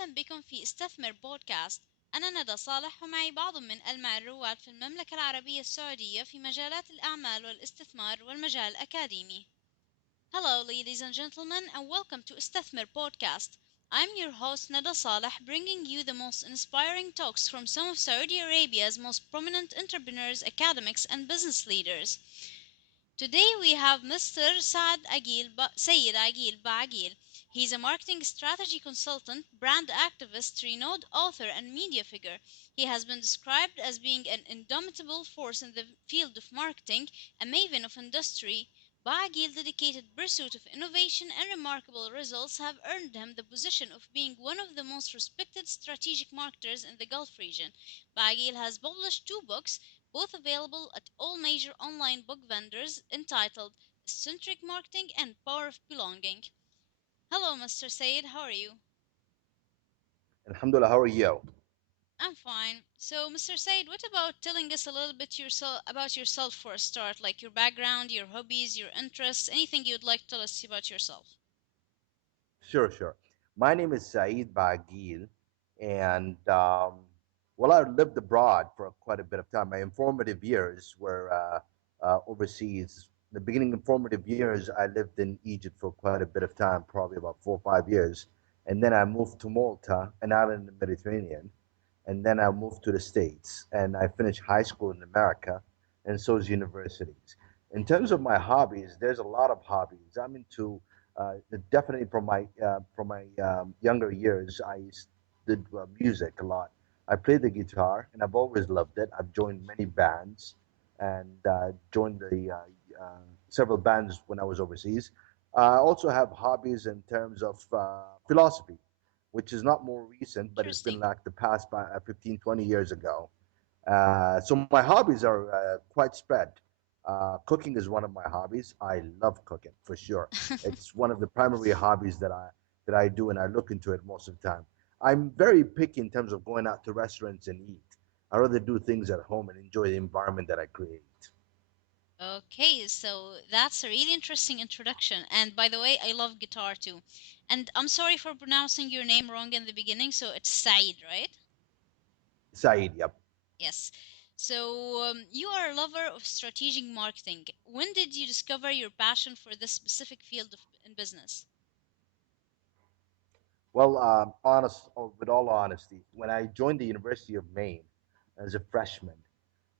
أهلا بكم في استثمر بودكاست. أنا ندى صالح ومعي بعض من ألمع الرواد في المملكة العربية السعودية في مجالات الأعمال والاستثمار والمجال الأكاديمي. Hello ladies and gentlemen and welcome to Istathmir podcast. I'm your host Nada Saleh, bringing you the most inspiring talks from some of Saudi Arabia's most prominent entrepreneurs, academics and business leaders. Today we have Mr. Sayyid Aghil Baaghil. He's a marketing strategy consultant, brand activist, renowned author, and media figure. He has been described as being an indomitable force in the field of marketing, a maven of industry. Baaghil's dedicated pursuit of innovation and remarkable results have earned him the position of being one of the most respected strategic marketers in the Gulf region. Baaghil has published two books, both available at all major online book vendors, entitled Eccentric Marketing and Power of Belonging. Hello, Mr. Sayed, how are you? Alhamdulillah, how are you? I'm fine. So, Mr. Sayed, what about telling us a little bit about yourself for a start, like your background, your hobbies, your interests, anything you'd like to tell us about yourself? Sure, sure. My name is Saeed Baghil, and well, I lived abroad for quite a bit of time. My informative years were overseas. The beginning informative years, I lived in Egypt for quite a bit of time, probably about 4 or 5 years, and then I moved to Malta, an island in the Mediterranean, and then I moved to the States, and I finished high school in America, and so is universities. In terms of my hobbies, there's a lot of hobbies. I'm into definitely from my younger years. Did music a lot. I play the guitar, and I've always loved it. I've joined many bands, and joined the several bands when I was overseas. I also have hobbies in terms of philosophy, which is not more recent, but it's been Interesting. like the past by 15, 20 years ago. So my hobbies are quite spread. Cooking is one of my hobbies. I love cooking for sure. It's one of the primary hobbies that I do, and I look into it most of the time. I'm very picky in terms of going out to restaurants and eat. I rather do things at home and enjoy the environment that I create. Okay, so that's a really interesting introduction. And by the way, I love guitar too. And I'm sorry for pronouncing your name wrong in the beginning, so it's Said, right? Saeed, yep. Yes. So you are a lover of strategic marketing. When did you discover your passion for this specific field in business? Well, with all honesty, when I joined the University of Maine as a freshman,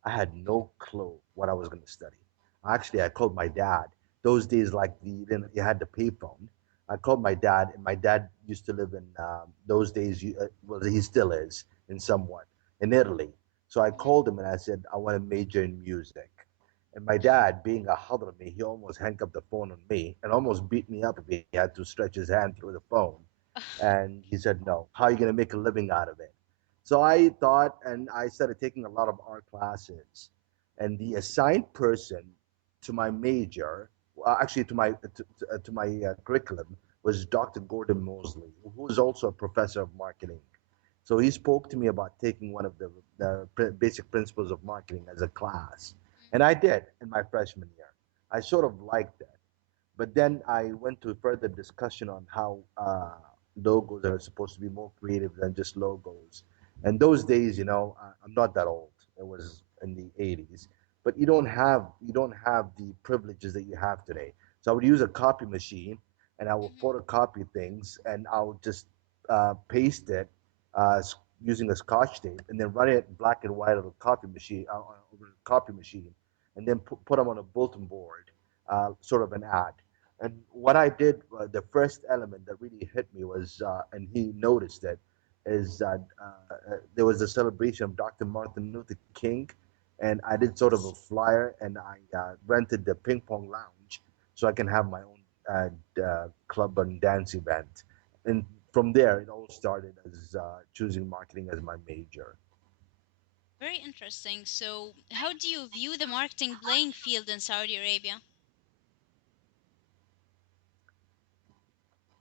I had no clue what I was going to study. Actually, I called my dad. Those days, like you had the payphone. I called my dad, and my dad used to live in those days. Well, he still is in somewhat in Italy. So I Mhm. called him and I said I want to major in music. And my dad, being a Hadrami, he almost hung up the phone on me and almost beat me up if he had to stretch his hand through the phone. And he said, "No, how are you going to make a living out of it?" So I thought, and I started taking a lot of art classes. And the assigned person to my major, actually to my curriculum, was Dr. Gordon Mosley, who is also a professor of marketing. So he spoke to me about taking one of the basic principles of marketing as a class, and I did in my freshman year. I sort of liked it, but then I went to further discussion on how logos are supposed to be more creative than just logos. And those days, I'm not that old. It was in the 80s, but you don't have the privileges that you have today. So I would use a copy machine, and I would Mhm. photocopy things, and I would just paste it using a Scotch tape, and then run it black and white on a copy machine, and then put them on a bulletin board, sort of an ad. And what I did, the first element that really hit me was, and he noticed it, is that there was a celebration of Dr. Martin Luther King, and I did sort of a flyer, and I rented the ping pong lounge so I can have my own club and dance event. And from there, it all started as choosing marketing as my major. Very interesting. So, how do you view the marketing playing field in Saudi Arabia?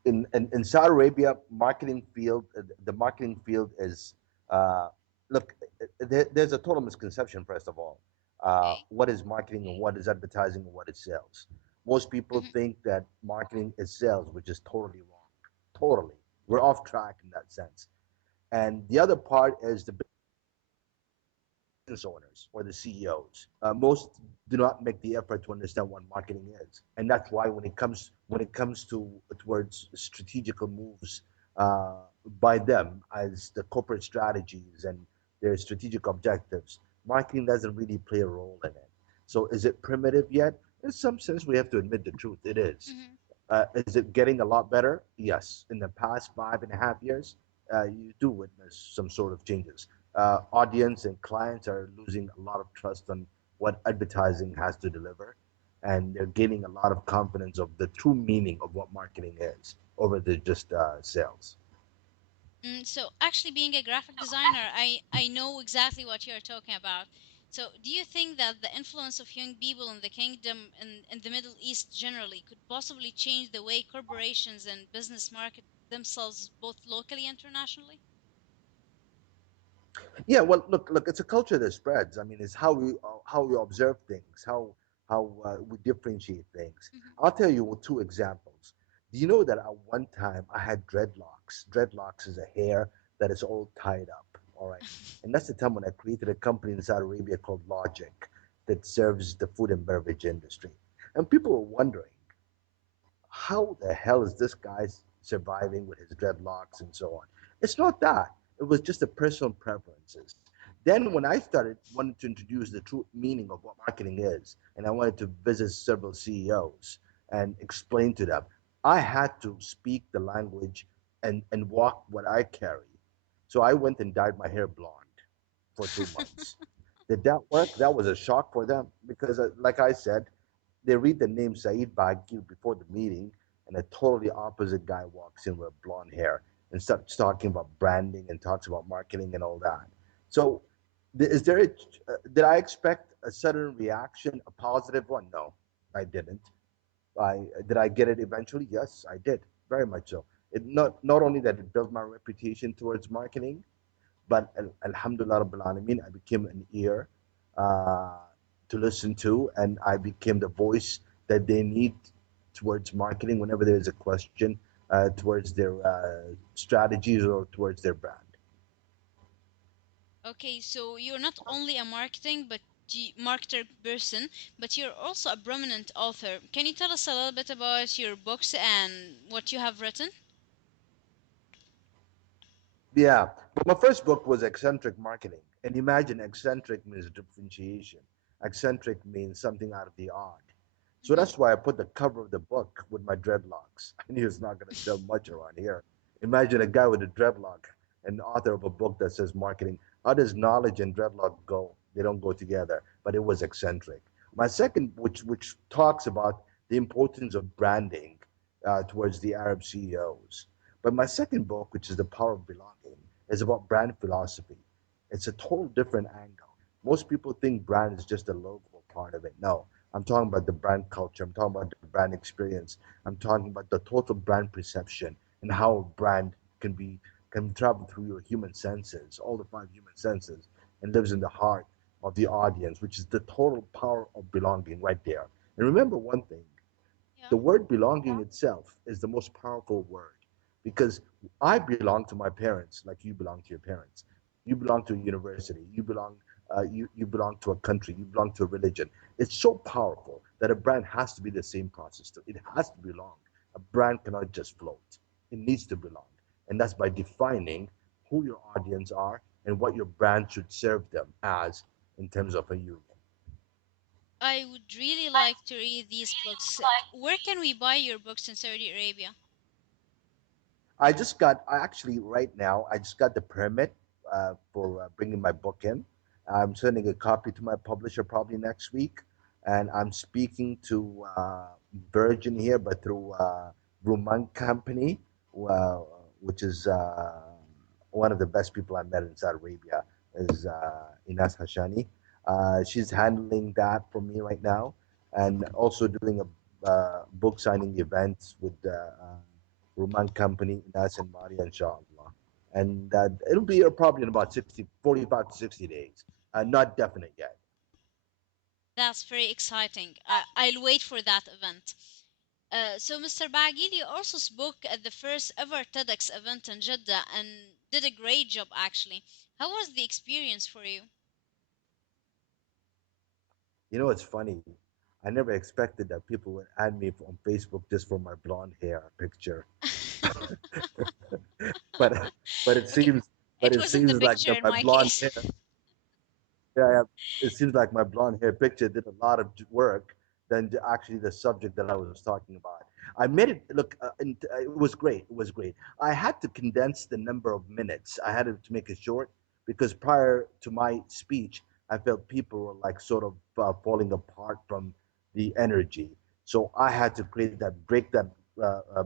In Saudi Arabia, the marketing field is uh, look. There's a total misconception. First of all, Okay. what is marketing and what is advertising and what is sales? Most people Mhm. think that marketing is sales, which is totally wrong. Totally. we're off track in that sense. And the other part is the business owners or the CEOs. Most do not make the effort to understand what marketing is, and that's why when it comes to towards strategical moves uh, by them as the corporate strategies and their strategic objectives, marketing doesn't really play a role in it. So is it primitive yet? In some sense, we have to admit the truth. It is. Hmm. Is it getting a lot better? Yes. In the past 5.5 years, you do witness some sort of changes. Audience and clients are losing a lot of trust on what advertising has to deliver, and they're gaining a lot of confidence of the true meaning of what marketing is over the just sales. So actually, being a graphic designer, I know exactly what you're talking about. So do you think that the influence of young people in the kingdom and in the Middle East generally could possibly change the way corporations and business market themselves both locally and internationally? Yeah, well, look, it's a culture that spreads. I mean, it's how we observe things, how we differentiate things. Hmm. I'll tell you two examples. Do you know that at one time I had dreadlocks? Dreadlocks is a hair that is all tied up. All right, and that's the time when I created a company in Saudi Arabia called Logic that serves the food and beverage industry, and people were wondering how the hell is this guy surviving with his dreadlocks and so on? It's not that. It was just the personal preferences. Then when I started wanting to introduce the true meaning of what marketing is, and I wanted to visit several CEOs and explain to them, I had to speak the language and walk what I carry. So I went and dyed my hair blonde for 2 months. Did that work? That was a shock for them because, like I said, they read the name Saeed Baaghil before the meeting, and a totally opposite guy walks in with blonde hair and starts talking about branding and talks about marketing and all that. So, is there did I expect a sudden reaction, a positive one? No, I didn't. Did I get it eventually? Yes, I did, very much so. Not only that it built my reputation towards marketing, but Alhamdulillah Rabbil Alameen, I became an ear uh, to listen to, and I became the voice that they need towards marketing whenever there's a question towards their strategies or towards their brand. Okay, so you're not only a marketer person, but you're also a prominent author. Can you tell us a little bit about your books and what you have written? Yeah, but my first book was Eccentric Marketing. And imagine eccentric means differentiation. Eccentric means something out of the odd. So Hmm. that's why I put the cover of the book with my dreadlocks. I knew it's not going to sell much around here. Imagine a guy with a dreadlock, an author of a book that says marketing. How does knowledge and dreadlock go? They don't go together, but it was eccentric. My second, which talks about the importance of branding towards the Arab CEOs. But my second book, which is The Power of Belonging, is about brand philosophy. It's a total different angle. Most people think brand is just a logo part of it. No, I'm talking about the brand culture. I'm talking about the brand experience. I'm talking about the total brand perception and how a brand can be can travel through your human senses, all the five human senses, and lives in the heart of the audience, which is the total power of belonging right there. And remember one thing, Yeah. the word belonging itself is the most powerful word because I belong to my parents like you belong to your parents. You belong to a university. You belong to a country. You belong to a religion. It's so powerful that a brand has to be the same process. It has to belong. A brand cannot just float. It needs to belong, and that's by defining who your audience are and what your brand should serve them as in terms of a union. I would really like to read these books. Where can we buy your books in Saudi Arabia? I actually, right now, I just got the permit for bringing my book in. I'm sending a copy to my publisher probably next week. And I'm speaking to Virgin here, but through Ruman Company, uh, which is one of the best people I met in Saudi Arabia, is Inas Hashani. She's handling that for me right now, and also doing a book signing event with Ruman Company, Nas and Mari, inshallah. And it'll be probably in about 45 to 60 days. Not definite yet. That's very exciting. I'll wait for that event. So, Mr. Baghil, you also spoke at the first ever TEDx event in Jeddah and did a great job, actually. How was the experience for you? You know, it's funny. I never expected that people would add me on Facebook just for my blonde hair picture. but but it Okay, seems but it it wasn't the seems like picture in my my blonde case. hair. Yeah, it seems like my blonde hair picture did a lot of work than actually the subject that I was talking about. I made it look, and it was great. It was great. I had to condense the number of minutes. I had to make it short because prior to my speech, I felt people were like sort of falling apart from the energy. So I had to create that, break that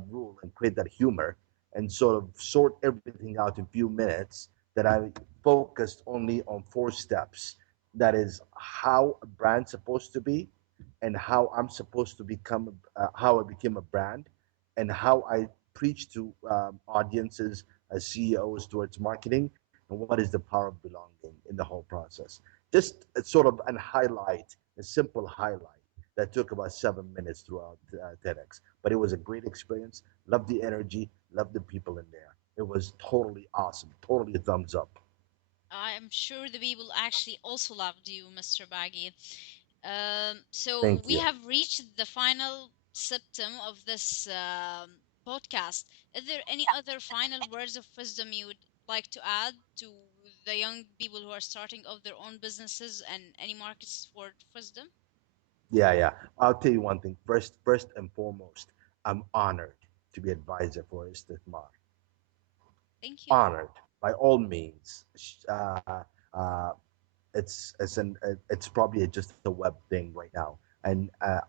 rule and create that humor and sort of sort everything out in few minutes that I focused only on four steps. That is how a brand's supposed to be, and how I'm supposed to become, how I became a brand, and how I preach to audiences as CEOs towards marketing, and what is the power of belonging in the whole process. Just sort of a highlight, a simple highlight that took about 7 minutes throughout TEDx. But it was a great experience. Loved the energy, loved the people in there. It was totally awesome. Totally a thumbs up. I'm sure the people actually also loved you, Mr. Baghi. So Thank we you. have reached the final septum of this podcast. Is there any other final words of wisdom you would like to add to the young people who are starting off their own businesses and any markets for wisdom? Yeah, yeah. I'll tell you one thing. First and foremost, I'm honored to be advisor for Istathmir. Thank you. Honored by all means. Uh, it's probably just a web thing right now and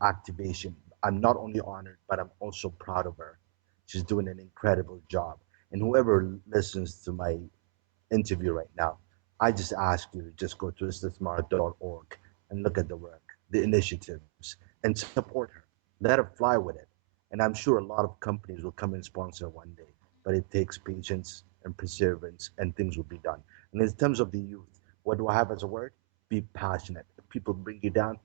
activation. I'm not only honored, but I'm also proud of her. She's doing an incredible job. And whoever listens to my interview right now, I just ask you to just go to istasmart.org and look at the work, the initiatives, and support her. Let her fly with it. And I'm sure a lot of companies will come and sponsor one day, but it takes patience and perseverance, and things will be done. And in terms of the youth, what do I have as a word? Be passionate. If people bring you down,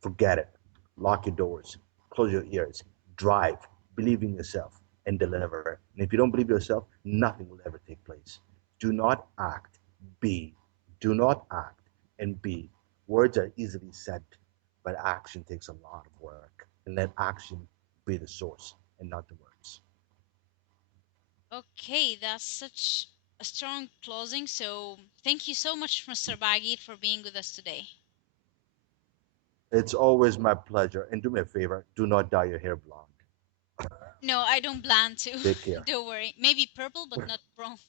forget it. Lock your doors, close your ears, drive, believe in yourself, and deliver. And if you don't believe yourself, nothing will ever take place. Do not act, be. Do not act and be. Words are easily said, but action takes a lot of work. And let action be the source and not the words. Okay, that's such a strong closing. So thank you so much, Mr. Baghi, for being with us today. It's always my pleasure. And do me a favor, do not dye your hair blonde. No, I don't plan to. Take care. Don't worry. Maybe purple, but not blonde.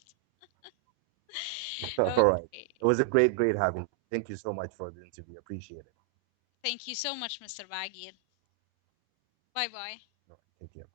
All right. Okay. It was a great having you. Thank you so much for the interview. Appreciate it. Thank you so much, Mr. Bagir. Bye bye. All right. Thank you.